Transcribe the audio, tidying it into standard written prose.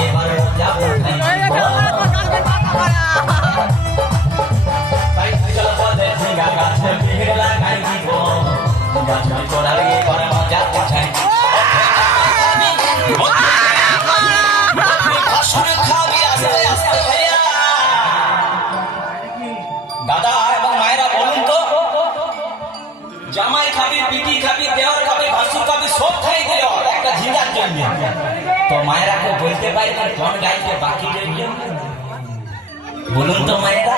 এবার মজা উঠাই তাই চলো পথে ঝিঙ্গা গাছে ভিড় লাগাই দিব গাছে চড়ালে এবার মজা উঠাই দাদা এবং মায়েরা বলুন তো জামাই খাবি পিটি খাবি দেওয়ার খাবি ভাসুর খাবি সব খাই দিল একটা ঝিঙ্গার জন্য তো মায়েরা কেউ বলতে পারে না কোন গাইতে বাকি রইল বলুন তো মায়েরা